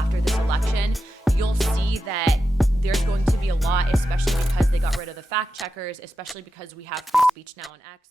after this election, you'll see that there's going to be a lot, especially because they got rid of the fact checkers, especially because we have free speech now on X.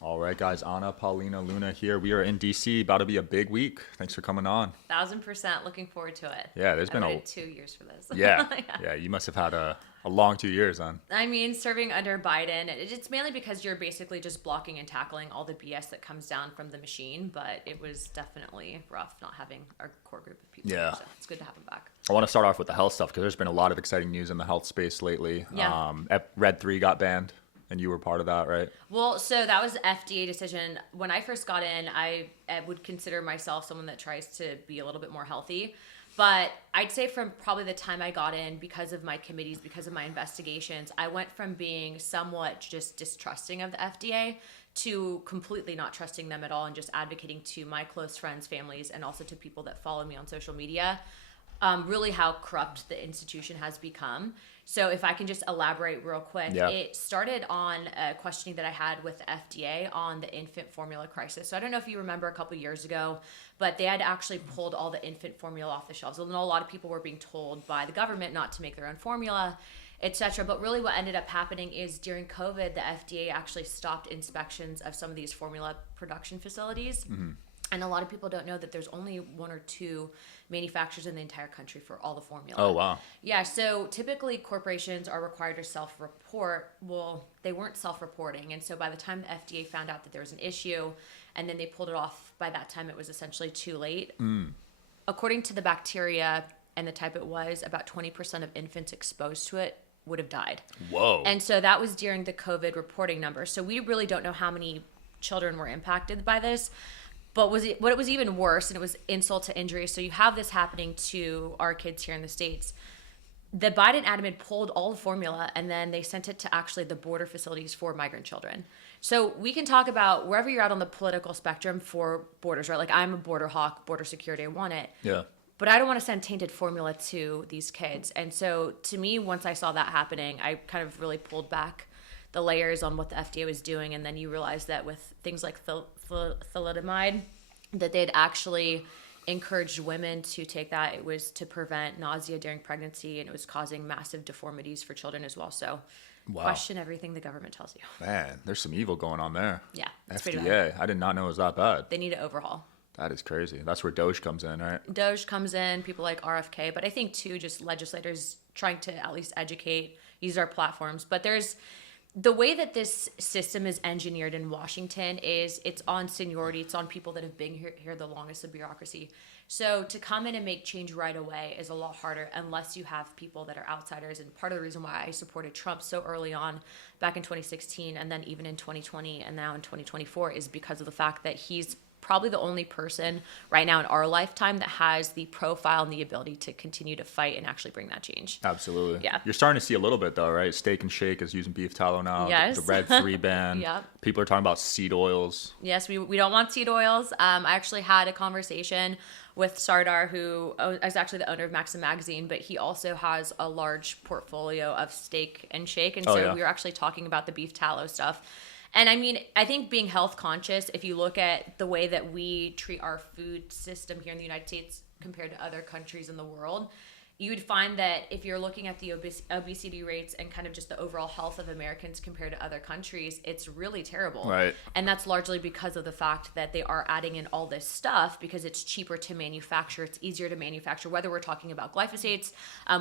All right, guys, Anna Paulina Luna here. We are in DC, about to be a big week. Thanks for coming on. 1,000% looking forward to it. Yeah, there's been I waited 2 years for this. Yeah, you must have had a long 2 years on. I mean, serving under Biden, it's mainly because you're basically just blocking and tackling all the BS that comes down from the machine, but it was definitely rough not having our core group of people. Yeah. So it's good to have them back. I want to start off with the health stuff because there's been a lot of exciting news in the health space lately. Yeah. Red 3 got banned. And you were part of that, right? Well, so that was the FDA decision. When I first got in, I would consider myself someone that tries to be a little bit more healthy. But I'd say from probably the time I got in, because of my committees, because of my investigations, I went from being somewhat just distrusting of the FDA to completely not trusting them at all and just advocating to my close friends, families, and also to people that follow me on social media, really how corrupt the institution has become. So if I can just elaborate real quick, It started on a questioning that I had with the FDA on the infant formula crisis. So I don't know if you remember a couple of years ago, but they had actually pulled all the infant formula off the shelves. I know a lot of people were being told by the government not to make their own formula, etc. But really what ended up happening is during COVID, the FDA actually stopped inspections of some of these formula production facilities. Mm-hmm. And a lot of people don't know that there's only 1 or 2 manufacturers in the entire country for all the formula. Oh, wow. Yeah, so typically corporations are required to self-report. Well, they weren't self-reporting. And so by the time the FDA found out that there was an issue and then they pulled it off, by that time it was essentially too late. According to the bacteria and the type it was, about 20% of infants exposed to it would have died. Whoa. And so that was during the COVID reporting number. So we really don't know how many children were impacted by this. But what was even worse, and it was insult to injury. So you have this happening to our kids here in the States. The Biden admin pulled all the formula and then they sent it to actually the border facilities for migrant children. So we can talk about wherever you're at on the political spectrum for borders, right? Like I'm a border hawk, border security, I want it. Yeah. But I don't want to send tainted formula to these kids. And so to me, once I saw that happening, I kind of really pulled back the layers on what the FDA was doing. And then you realize that with things like thalidomide, that they'd actually encouraged women to take that. It was to prevent nausea during pregnancy, and it was causing massive deformities for children as well. So question everything the government tells you. Man, there's some evil going on there. Yeah. It's pretty FDA, bad. I did not know it was that bad. They need to overhaul. That is crazy. That's where Doge comes in, right? Doge comes in, people like RFK, but I think too, just legislators trying to at least educate, use our platforms. But there's the way that this system is engineered in Washington is it's on seniority. It's on people that have been here the longest in bureaucracy. So to come in and make change right away is a lot harder unless you have people that are outsiders. And part of the reason why I supported Trump so early on back in 2016 and then even in 2020 and now in 2024 is because of the fact that he's probably the only person right now in our lifetime that has the profile and the ability to continue to fight and actually bring that change. Absolutely. Yeah. You're starting to see a little bit though, right? Steak and Shake is using beef tallow now. Yes. The Red 3 ban. Yep. People are talking about seed oils. Yes, we don't want seed oils. I actually had a conversation with Sardar, who is actually the owner of Maxim Magazine, but he also has a large portfolio of Steak and Shake. And so we were actually talking about the beef tallow stuff. And I mean, I think being health conscious, if you look at the way that we treat our food system here in the United States compared to other countries in the world, you would find that if you're looking at the obesity rates and kind of just the overall health of Americans compared to other countries, it's really terrible. Right. And that's largely because of the fact that they are adding in all this stuff because it's cheaper to manufacture. It's easier to manufacture, whether we're talking about glyphosates,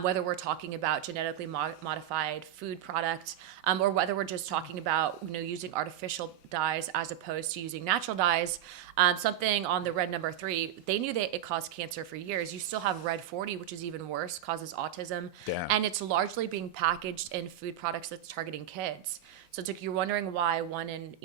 whether we're talking about genetically modified food products, or whether we're just talking about, using artificial dyes as opposed to using natural dyes. Something on the red number 3, they knew that it caused cancer for years. You still have red 40, which is even worse, causes autism. Damn. And it's largely being packaged in food products that's targeting kids. So it's like you're wondering why one in,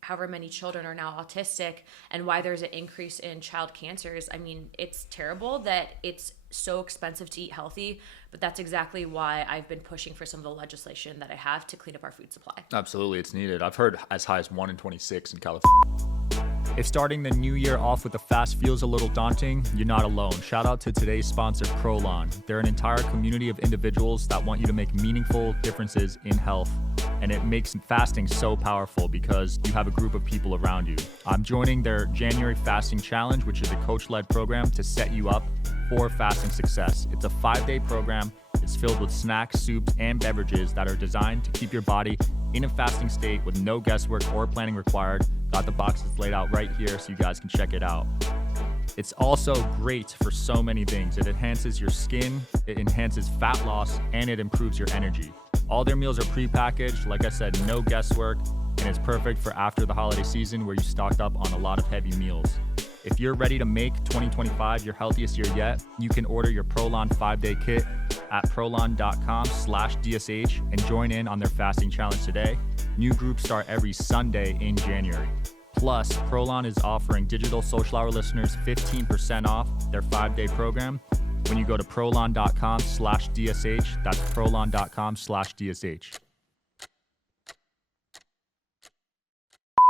however many children are now autistic and why there's an increase in child cancers. I mean, it's terrible that it's so expensive to eat healthy, but that's exactly why I've been pushing for some of the legislation that I have to clean up our food supply. Absolutely, it's needed. I've heard as high as 1 in 26 in California. If starting the new year off with a fast feels a little daunting, you're not alone. Shout out to today's sponsor, ProLon. They're an entire community of individuals that want you to make meaningful differences in health. And it makes fasting so powerful because you have a group of people around you. I'm joining their January Fasting Challenge, which is a coach-led program to set you up for fasting success. It's a 5-day program. It's filled with snacks, soups, and beverages that are designed to keep your body in a fasting state with no guesswork or planning required. Got the boxes laid out right here so you guys can check it out. It's also great for so many things. It enhances your skin, it enhances fat loss, and it improves your energy. All their meals are prepackaged, like I said, no guesswork, and it's perfect for after the holiday season where you stocked up on a lot of heavy meals. If you're ready to make 2025 your healthiest year yet, you can order your ProLon 5-day kit at prolon.com/DSH and join in on their fasting challenge today. New groups start every Sunday in January. Plus, ProLon is offering Digital Social Hour listeners 15% off their 5-day program when you go to prolon.com/DSH. That's prolon.com/DSH.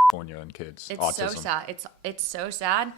California and kids. It's autism. so sad. It's so sad.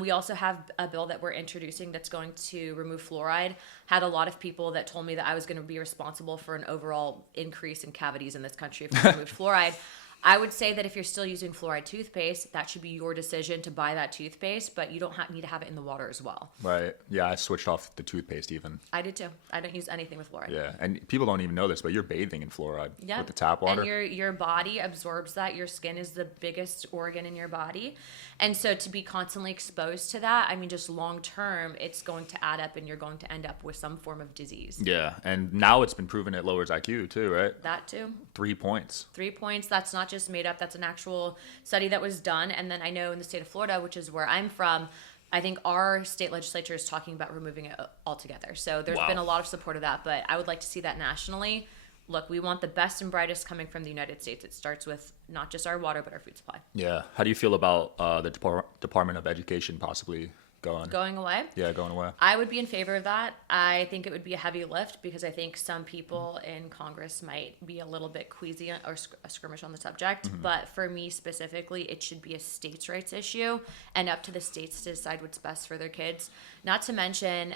We also have a bill that we're introducing that's going to remove fluoride. Had a lot of people that told me that I was going to be responsible for an overall increase in cavities in this country if we removed fluoride. I would say that if you're still using fluoride toothpaste, that should be your decision to buy that toothpaste, but you don't need to have it in the water as well. Right. Yeah, I switched off the toothpaste even. I did too. I don't use anything with fluoride. Yeah, and people don't even know this, but you're bathing in fluoride with the tap water. And your body absorbs that. Your skin is the biggest organ in your body. And so to be constantly exposed to that, I mean, just long term, it's going to add up and you're going to end up with some form of disease. Yeah, and now it's been proven it lowers IQ too, right? That too. 3 points. 3 points. That's not just made up. That's an actual study that was done. And then I know in the state of Florida, which is where I'm from, I think our state legislature is talking about removing it altogether. So there's been a lot of support of that, but I would like to see that nationally. Look, we want the best and brightest coming from the United States. It starts with not just our water, but our food supply. Yeah. How do you feel about the Department of Education possibly going away? Yeah, going away. I would be in favor of that. I think it would be a heavy lift because I think some people in Congress might be a little bit queasy or skirmish on the subject. Mm-hmm. But for me specifically, it should be a states' rights issue and up to the states to decide what's best for their kids. Not to mention,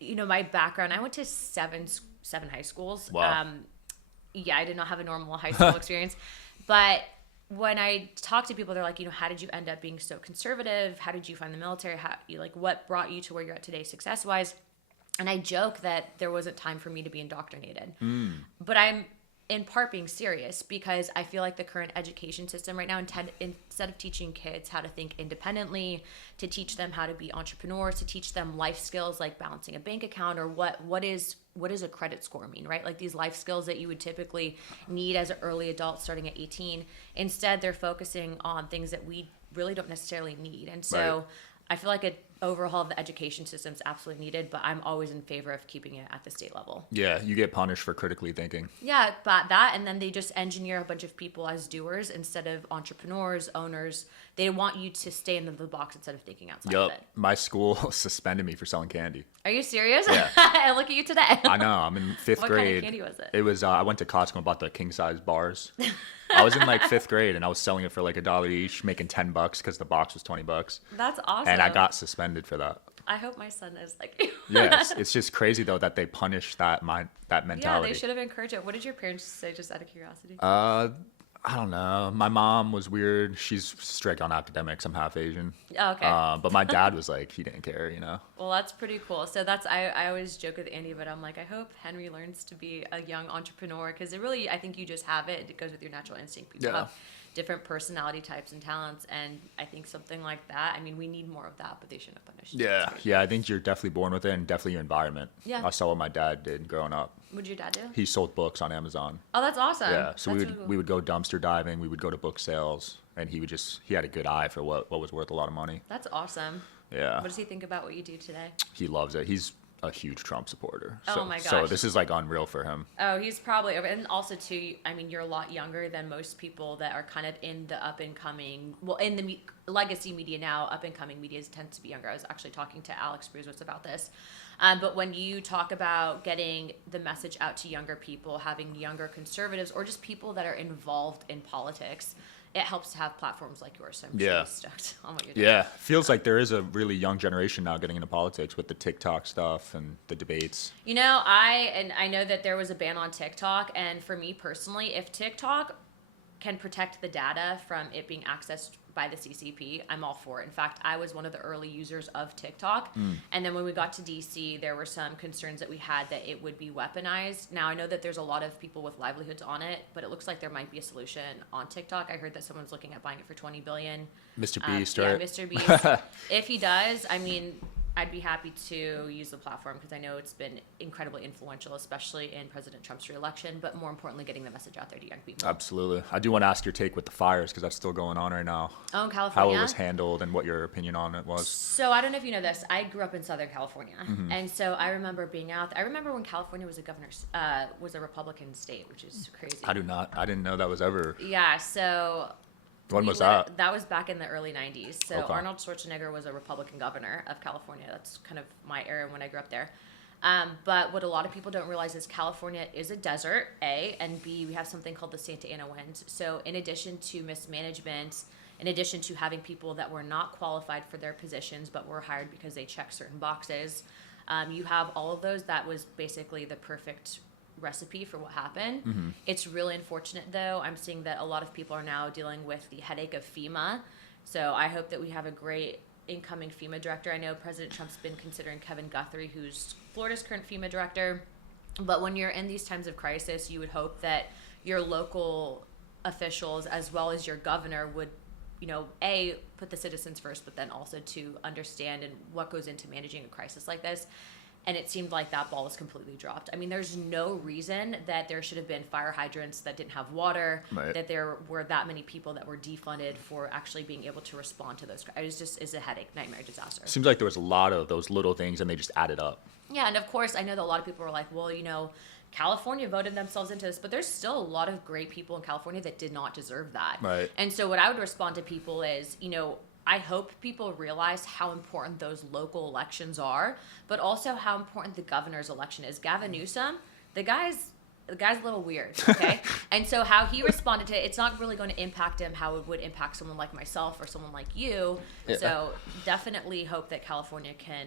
my background, I went to seven high schools. Wow. Yeah, I did not have a normal high school experience. But when I talk to people, they're like, how did you end up being so conservative? How did you find the military? What brought you to where you're at today success-wise? And I joke that there wasn't time for me to be indoctrinated. But I'm in part being serious because I feel like the current education system right now, instead of teaching kids how to think independently, to teach them how to be entrepreneurs, to teach them life skills like balancing a bank account or what is a credit score mean, right? Like these life skills that you would typically need as an early adult starting at 18. Instead, they're focusing on things that we really don't necessarily need. And so I feel like an overhaul of the education system is absolutely needed, but I'm always in favor of keeping it at the state level. Yeah, you get punished for critically thinking. Yeah, but that, and then they just engineer a bunch of people as doers instead of entrepreneurs, owners. They want you to stay in the box instead of thinking outside of it. My school suspended me for selling candy. Are you serious? Yeah. I look at you today. I know. I'm in fifth grade. What kind of candy was it? It was, I went to Costco and bought the king-size bars. I was in fifth grade and I was selling it for $1 each, making $10 because the box was $20. That's awesome. And I got suspended for that. I hope my son is like you. Yes, it's just crazy though that they punish that mentality. Yeah, they should have encouraged it. What did your parents say, just out of curiosity? I don't know. My mom was weird. She's strict on academics. I'm half Asian. Oh, okay. But my dad was he didn't care, Well, that's pretty cool. So I always joke with Andy, but I'm like, I hope Henry learns to be a young entrepreneur because I think you just have it. It goes with your natural instinct. People have different personality types and talents, and I think something like that, we need more of that, but they shouldn't have punished. Yeah, I think you're definitely born with it, and definitely your environment. Yeah. I saw what my dad did growing up. What did your dad do? He sold books on Amazon. Oh, that's awesome. Yeah, so that's we would go dumpster diving, we would go to book sales, and he had a good eye for what was worth a lot of money. That's awesome. Yeah. What does he think about what you do today? He loves it. He's a huge Trump supporter. Oh my gosh. So this is unreal for him. Oh, he's probably, and also too, you're a lot younger than most people that are kind of in the up and coming, in the legacy media now, up and coming media tends to be younger. I was actually talking to Alex Bruzewitz about this. But when you talk about getting the message out to younger people, having younger conservatives or just people that are involved in politics, it helps to have platforms like yours. So I'm Yeah. really stoked on what you're doing. Yeah, feels like there is a really young generation now getting into politics with the TikTok stuff and the debates. You know, I know that there was a ban on TikTok, and for me personally, if TikTok can protect the data from it being accessed by the CCP, I'm all for it. In fact, I was one of the early users of TikTok. And then when we got to DC, there were some concerns that we had that it would be weaponized. Now, I know that there's a lot of people with livelihoods on it, but it looks like there might be a solution on TikTok. I heard that someone's looking at buying it for $20 billion. Mr. Beast, Yeah, right? Mr. Beast. If he does, I mean, I'd be happy to use the platform because I know it's been incredibly influential, especially in President Trump's reelection, but more importantly, getting the message out there to young people. Absolutely. I do want to ask your take with the fires because that's still going on right now. Oh, in How California? it was handled and what your opinion on it was. So I don't know if you know this. I grew up in Southern California, and so I remember being out. I remember when California was was a Republican state, which is crazy. I didn't know that was ever. Yeah. So When was that? That was back in the early 90s. So Okay. Arnold Schwarzenegger was a Republican governor of California. That's kind of my era when I grew up there. But what a lot of people don't realize is California is a desert, A, and B, we have something called the Santa Ana wind. So in addition to mismanagement, in addition to having people that were not qualified for their positions but were hired because they checked certain boxes, you have all of those. That was basically the perfect recipe for what happened. It's really unfortunate, though. I'm seeing that a lot of people are now dealing with the headache of FEMA. So I hope that we have a great incoming FEMA director. I know President Trump's been considering Kevin Guthrie, who's Florida's current FEMA director. But when you're in these times of crisis, you would hope that your local officials, as well as your governor, would, you know, A, put the citizens first, but then also to understand and what goes into managing a crisis like this. And it seemed like that ball was completely dropped. I mean, there's no reason that there should have been fire hydrants that didn't have water, Right. that there were that many people that were defunded for actually being able to respond to those. It was just is a headache, nightmare, disaster. Seems like there was a lot of those little things and they just added up. Yeah, and of course, I know that a lot of people were like, well, you know, California voted themselves into this, but there's still a lot of great people in California that did not deserve that. Right. And so what I would respond to people is, you know, I hope people realize how important those local elections are, but also how important the governor's election is. Gavin Newsom, the guy's a little weird, okay? And so how he responded to it, it's not really going to impact him how it would impact someone like myself or someone like you. Yeah. So definitely hope that California can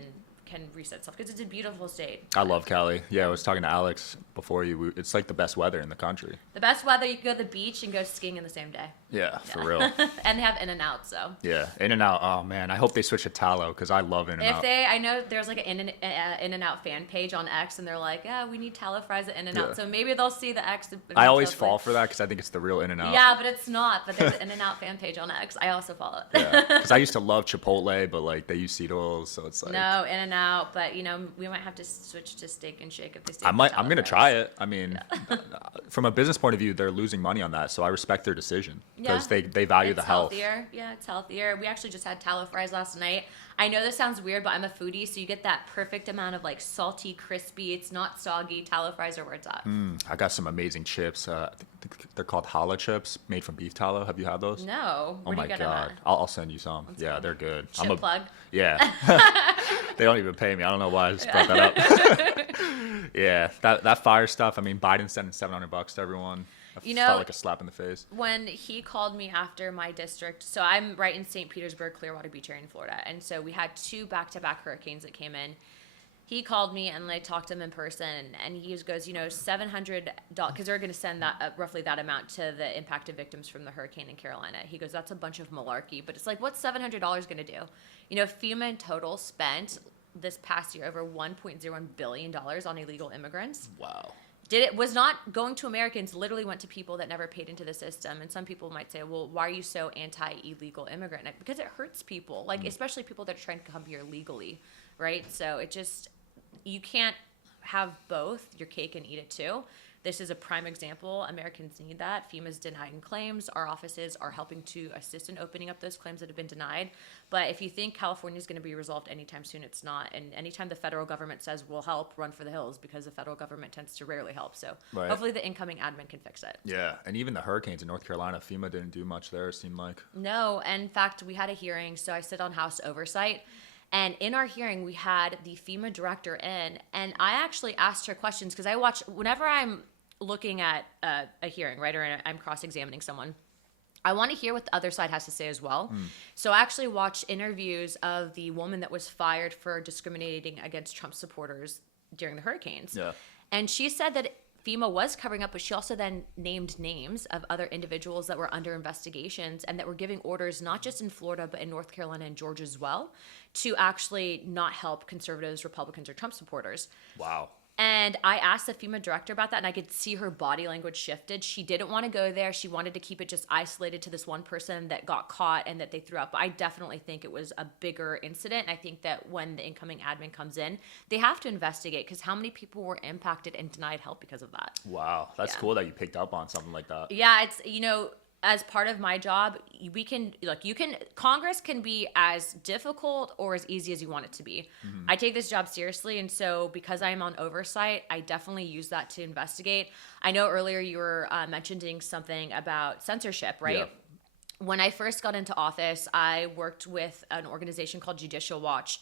reset itself because it's a beautiful state. I love Cali. Yeah, I was talking to Alex before you. It's like the best weather in the country. The best weather, you can go to the beach and go skiing in the same day. Yeah, for real. And they have In-N-Out, so. Yeah, In-N-Out. Oh man, I hope they switch to Tallow because I love In-N-Out. I know there's like an In-N-Out fan page on X, and they're like, yeah, we need tallow fries at In-N-Out. Yeah. So maybe they'll see the X. I always fall for that because I think it's the real In-N-Out. Yeah, but it's not. But there's an In-N-Out fan page on X. I also follow it. Yeah, because I used to love Chipotle, but like they use seed oils, so it's like. No, In-N-Out, but you know, we might have to switch to Steak and Shake if they stay. I'm gonna try it. I mean, from a business point of view, they're losing money on that, so I respect their decision because they value the health. Healthier. Yeah, it's healthier. We actually just had tallow fries last night. I know this sounds weird, but I'm a foodie, so you get that perfect amount of like salty, crispy. It's not soggy. Tallow fries are where it's at. I got some amazing chips. I think they're called challah chips, made from beef tallow. Have you had those? No. Oh Where do my you get them god, at? I'll send you some. Let's Yeah, go. they're good. Chip plug. Yeah. They don't even pay me. I don't know why I just brought that up. Yeah, that fire stuff. I mean, Biden's sending $700 to everyone. You Felt know, like a slap in the face. when he called me after my district, so I'm right in St. Petersburg, Clearwater Beach area in Florida, and so we had 2 back-to-back hurricanes that came in. He called me and I talked to him in person, and he just goes, you know, $700, because they're going to send that roughly that amount to the impacted victims from the hurricane in Carolina. He goes, that's a bunch of malarkey, but it's like, what's $700 going to do? You know, FEMA in total spent this past year over $1.01 billion on illegal immigrants. Wow. Was not going to Americans, literally went to people that never paid into the system. And some people might say, well, why are you so anti-illegal immigrant? Because it hurts people, like especially people that are trying to come here legally, right? So you can't have both, your cake and eat it too. This is a prime example. Americans need that. FEMA's denying claims. Our offices are helping to assist in opening up those claims that have been denied. But if you think California is going to be resolved anytime soon, it's not. And anytime the federal government says we'll help, run for the hills, because the federal government tends to rarely help. So Right. hopefully the incoming admin can fix it. Yeah, and even the hurricanes in North Carolina, FEMA didn't do much there, it seemed like. No, and in fact, we had a hearing. So I sit on House Oversight. And in our hearing, we had the FEMA director in, and I actually asked her questions because I watch, whenever I'm looking at a hearing, right, or I'm cross-examining someone, I want to hear what the other side has to say as well. So I actually watched interviews of the woman that was fired for discriminating against Trump supporters during the hurricanes. Yeah. And she said that FEMA was covering up, but she also then named names of other individuals that were under investigations and that were giving orders, not just in Florida, but in North Carolina and Georgia as well, to actually not help conservatives, Republicans, or Trump supporters. Wow. And I asked the FEMA director about that, and I could see her body language shifted. She didn't want to go there. She wanted to keep it just isolated to this one person that got caught and that they threw out. But I definitely think it was a bigger incident. I think that when the incoming admin comes in, they have to investigate, because how many people were impacted and denied help because of that? Wow. That's cool that you picked up on something like that. Yeah, it's, as part of my job, Congress can be as difficult or as easy as you want it to be. I take this job seriously, and so because I am on oversight, I definitely use that to investigate. I know earlier you were mentioning something about censorship, right? Yeah. When I first got into office, I worked with an organization called Judicial Watch,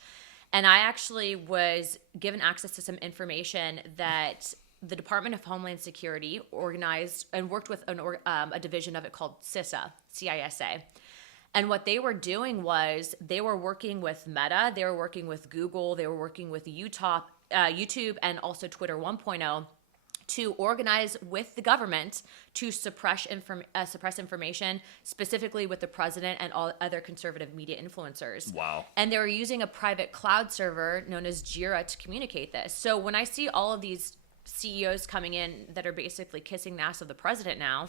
and I actually was given access to some information that the Department of Homeland Security organized and worked with a division of it called CISA. And what they were doing was they were working with Meta, they were working with Google, they were working with YouTube, and also Twitter 1.0 to organize with the government to suppress information, specifically with the president and all other conservative media influencers. Wow. and And they were using a private cloud server known as Jira to communicate this. So when I see all of these CEOs coming in that are basically kissing the ass of the president now,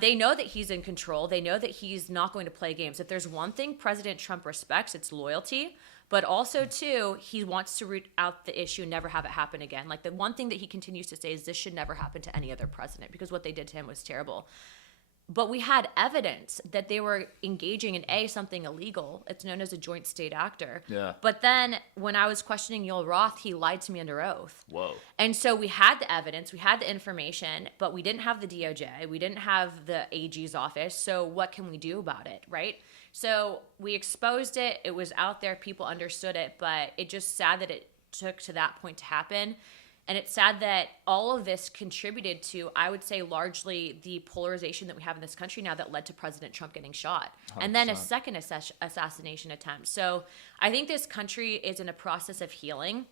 they know that he's in control. They know that he's not going to play games. If there's one thing President Trump respects, it's loyalty. But also, too, he wants to root out the issue and never have it happen again. Like, the one thing that he continues to say is this should never happen to any other president, because what they did to him was terrible. But we had evidence that they were engaging in something illegal. It's known as a joint state actor. Yeah. But then when I was questioning Yoel Roth, he lied to me under oath. Whoa. And so we had the evidence, we had the information, but we didn't have the DOJ, we didn't have the AG's office. So what can we do about it, right? So we exposed it. It was out there. People understood it, but it's just sad that it took to that point to happen. And it's sad that all of this contributed to, I would say, largely the polarization that we have in this country now that led to President Trump getting shot. 100%. And then a second assassination attempt. So I think this country is in a process of healing.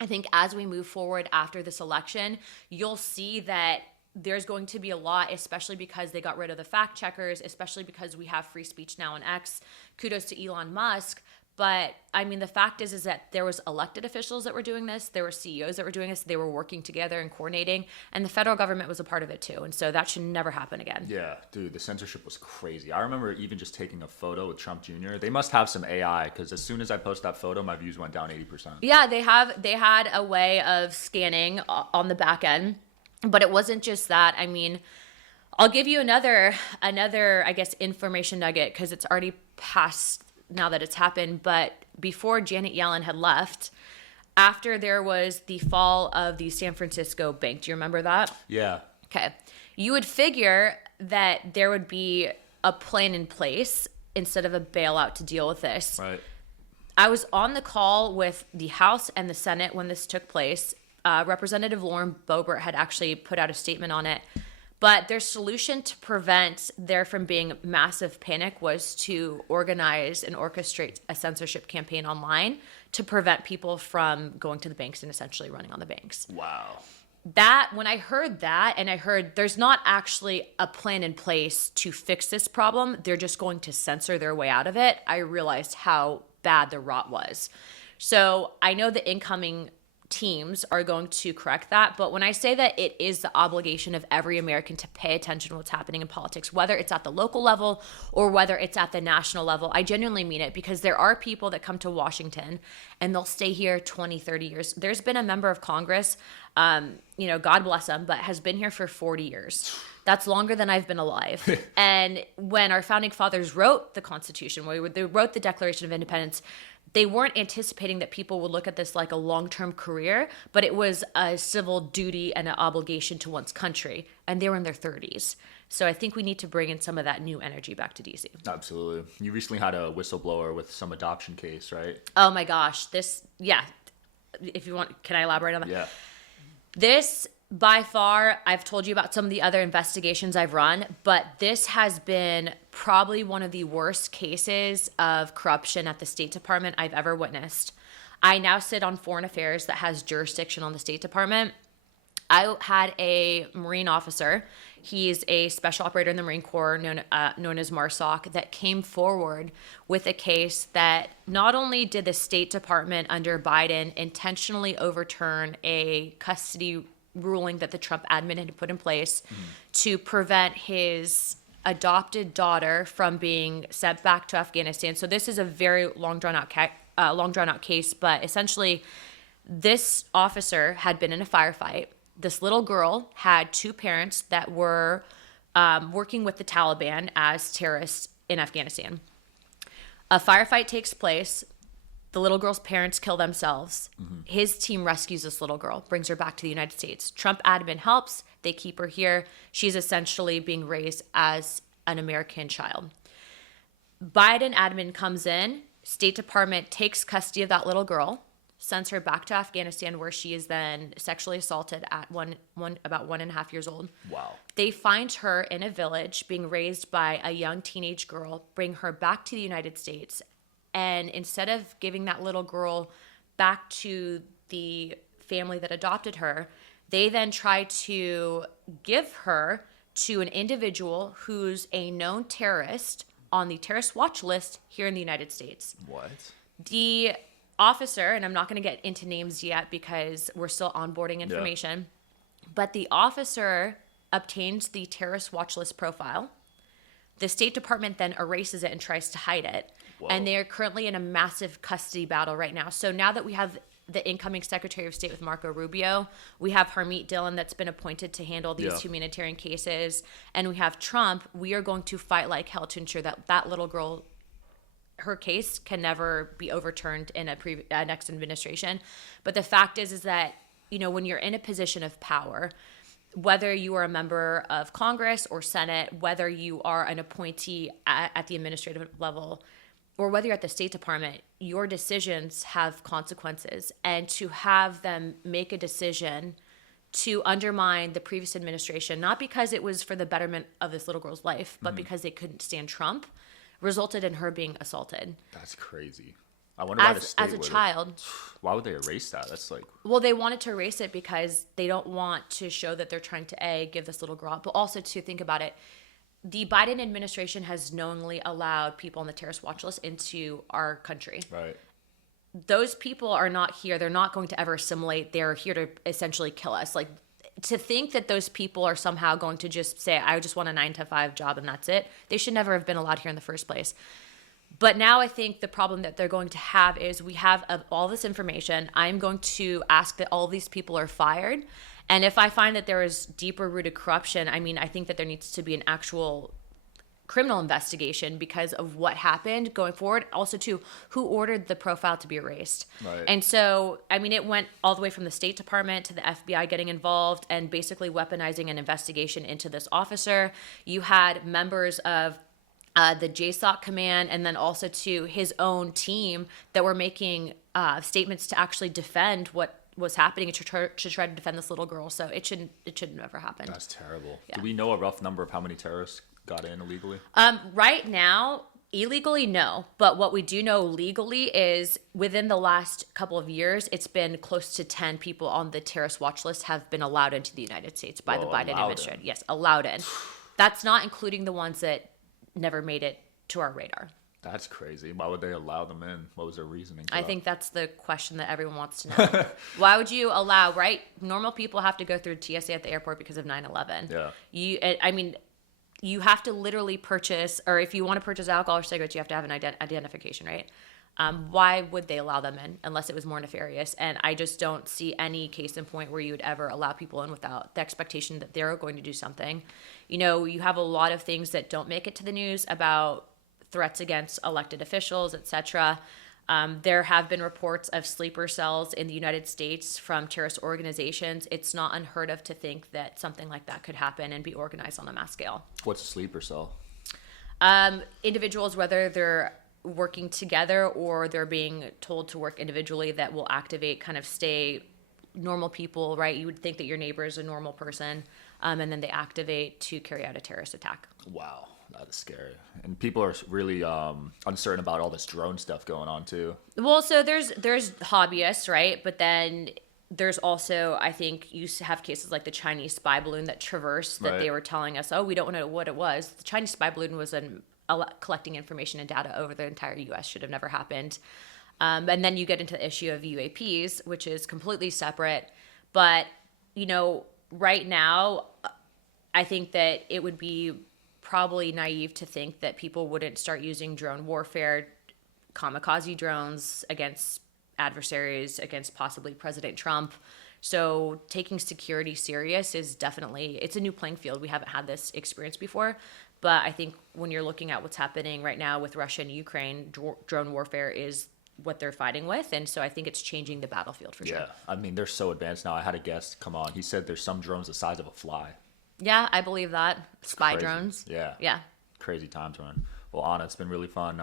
I think as we move forward after this election, you'll see that there's going to be a lot, especially because they got rid of the fact checkers, especially because we have free speech now on X. Kudos to Elon Musk. But I mean, the fact is that there was elected officials that were doing this. There were CEOs that were doing this. They were working together and coordinating, and the federal government was a part of it too. And so that should never happen again. Yeah, dude, the censorship was crazy. I remember even just taking a photo with Trump Jr. They must have some AI, because as soon as I posted that photo, my views went down 80%. Yeah, they had a way of scanning on the back end, but it wasn't just that. I mean, I'll give you another, I guess, information nugget, because it's already past now that it's happened. But before Janet Yellen had left, after there was the fall of the San Francisco bank, do you remember that? Yeah. Okay. You would figure that there would be a plan in place instead of a bailout to deal with this. Right. I was on the call with the House and the Senate when this took place. Representative Lauren Boebert had actually put out a statement on it. But their solution to prevent there from being massive panic was to organize and orchestrate a censorship campaign online to prevent people from going to the banks and essentially running on the banks. Wow. That, when I heard that, and I heard there's not actually a plan in place to fix this problem, they're just going to censor their way out of it, I realized how bad the rot was. So I know the incoming teams are going to correct that. But when I say that it is the obligation of every American to pay attention to what's happening in politics, whether it's at the local level or whether it's at the national level, I genuinely mean it, because there are people that come to Washington and they'll stay here 20, 30 years. There's been a member of Congress, God bless him, but has been here for 40 years. That's longer than I've been alive. And when our founding fathers wrote the Constitution, when they wrote the Declaration of Independence, they weren't anticipating that people would look at this like a long-term career, but it was a civil duty and an obligation to one's country. And they were in their 30s. So I think we need to bring in some of that new energy back to DC. Absolutely. You recently had a whistleblower with some adoption case, right? Oh my gosh. If you want, can I elaborate on that? Yeah. This, by far, I've told you about some of the other investigations I've run, but this has been probably one of the worst cases of corruption at the State Department I've ever witnessed. I now sit on foreign affairs that has jurisdiction on the State Department. I had a Marine officer. He's a special operator in the Marine Corps known as MARSOC that came forward with a case that not only did the State Department under Biden intentionally overturn a custody ruling that the Trump admin had put in place to prevent his adopted daughter from being sent back to Afghanistan. So this is a very long drawn out case, but essentially this officer had been in a firefight. This little girl had two parents that were working with the Taliban as terrorists in Afghanistan. A firefight takes place. The little girl's parents kill themselves. His team rescues this little girl, brings her back to the United States. Trump admin helps. They keep her here. She's essentially being raised as an American child. Biden admin comes in. State Department takes custody of that little girl, sends her back to Afghanistan, where she is then sexually assaulted at about 1.5 years old. Wow. They find her in a village being raised by a young teenage girl, bring her back to the United States. And instead of giving that little girl back to the family that adopted her, they then try to give her to an individual who's a known terrorist on the terrorist watch list here in the United States. What? The officer, and I'm not going to get into names yet because we're still onboarding information, but the officer obtains the terrorist watch list profile. The State Department then erases it and tries to hide it. Whoa. And they are currently in a massive custody battle right now. So now that we have the incoming Secretary of State with Marco Rubio, we have Harmeet Dillon that's been appointed to handle these humanitarian cases, and we have Trump, we are going to fight like hell to ensure that that little girl, her case can never be overturned in a next administration. But the fact is that, you know, when you're in a position of power, whether you are a member of Congress or Senate, whether you are an appointee at the administrative level, or whether you're at the State Department, your decisions have consequences. And to have them make a decision to undermine the previous administration, not because it was for the betterment of this little girl's life, but because they couldn't stand Trump, resulted in her being assaulted. That's crazy. I wonder why the state as a child. Why would they erase that? That's like... Well, they wanted to erase it because they don't want to show that they're trying to, give this little girl up, but also to think about it. The Biden administration has knowingly allowed people on the terrorist watch list into our country. Right. Those people are not here. They're not going to ever assimilate. They're here to essentially kill us. Like, to think that those people are somehow going to just say, I just want a 9-to-5 job and that's it. They should never have been allowed here in the first place. But now I think the problem that they're going to have is we have all this information. I'm going to ask that all these people are fired. And if I find that there is deeper rooted corruption, I mean, I think that there needs to be an actual criminal investigation because of what happened going forward. Also, too, who ordered the profile to be erased. Right. And so, I mean, it went all the way from the State Department to the FBI getting involved and basically weaponizing an investigation into this officer. You had members of the JSOC command and then also to his own team that were making statements to actually defend what was happening and to try to defend this little girl. So it shouldn't ever happen. That's terrible. Yeah. Do we know a rough number of how many terrorists got in illegally? Right now, illegally, no. But what we do know legally is within the last couple of years, it's been close to 10 people on the terrorist watch list have been allowed into the United States by the Biden administration. Yes, allowed in. That's not including the ones that never made it to our radar. That's crazy. Why would they allow them in? What was their reasoning for I that? think that's the question that everyone wants to know. Why would you allow, right? Normal people have to go through TSA at the airport because of 9/11. Yeah. You have to literally purchase, or if you want to purchase alcohol or cigarettes, you have to have an identification, right? Why would they allow them in unless it was more nefarious? And I just don't see any case in point where you would ever allow people in without the expectation that they're going to do something. You know, you have a lot of things that don't make it to the news about threats against elected officials, etc. There have been reports of sleeper cells in the United States from terrorist organizations. It's not unheard of to think that something like that could happen and be organized on a mass scale. What's a sleeper cell? Individuals, whether they're working together or they're being told to work individually, that will activate, kind of stay normal people, right? You would think that your neighbor is a normal person, and then they activate to carry out a terrorist attack. Wow. that is scary. And people are really uncertain about all this drone stuff going on too. Well, so there's hobbyists, right? But then there's also, I think, you have cases like the Chinese spy balloon that traversed that they were telling us, oh, we don't know what it was. The Chinese spy balloon was collecting information and data over the entire U.S. Should have never happened. And then you get into the issue of UAPs, which is completely separate. But, right now, I think that it would be probably naive to think that people wouldn't start using drone warfare, kamikaze drones against adversaries, against possibly President Trump. So taking security serious is definitely, it's a new playing field. We haven't had this experience before. But I think when you're looking at what's happening right now with Russia and Ukraine, drone warfare is what they're fighting with. And so I think it's changing the battlefield for sure. Yeah, I mean, they're so advanced now. I had a guest come on. He said there's some drones the size of a fly. Yeah, I believe that. Spy Crazy. Drones. Yeah. Yeah. Crazy times, man. Well, Anna, it's been really fun.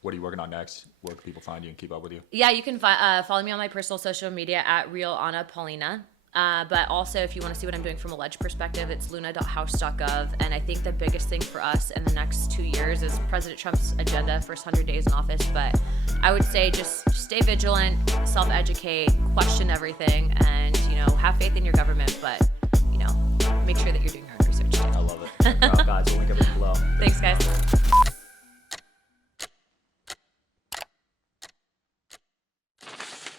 What are you working on next? Where can people find you and keep up with you? Yeah, you can follow me on my personal social media at real Anna Paulina. But also, if you want to see what I'm doing from a ledge perspective, it's luna.house.gov. And I think the biggest thing for us in the next 2 years is President Trump's agenda, first 100 days in office. But I would say just stay vigilant, self-educate, question everything, and, have faith in your government. But, make sure that you're doing your own research too. I love it. Check it out, guys. We'll link everything below. Thanks.